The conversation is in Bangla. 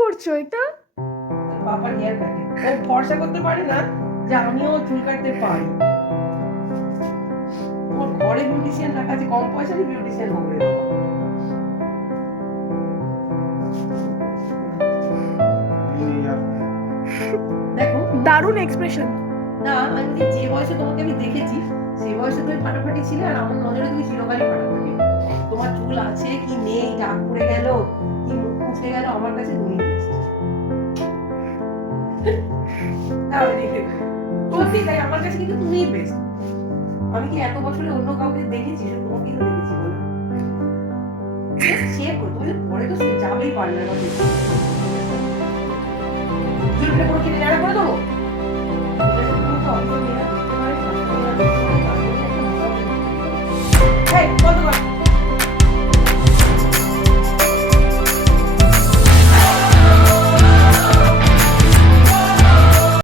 করছো এটা? পাপার হেয়ার কাটিং। ও ভরসা করতে পারে না যে আমিও চুল কাটতে পারি। ওর ঘরে বিউটিশিয়ান রাখা আছে, কম পয়সারই বিউটিশিয়ান হবে রে বাবা। দেখো দারুণ এক্সপ্রেশন। না, আমি বলছি যে বয়সে তোমাকে আমি দেখেছি সেই বয়সে তুমি ফাটাফাটি ছিলে, আর আমার নজরে তুমি চিরকালই ফাটাফাটি। তোমার চুল আছে কি নেই, টাক পড়ে গেল কি মুখ মুছে গেল, আমার কাছে তুমি বেস্ট। সত্যি তাই, আমার কাছে কিন্তু তুমিই বেস্ট। আমি কি এত বছরে অন্য কাউকে দেখেছি? শুধু তোমাকেই তো দেখেছি বলো। শেয়ার করো, তুমি তো পরে তো সে যাবেই পারলে না। চুলটা পুরো কেটে নাড়া করে দেবো। এই, বন্ধ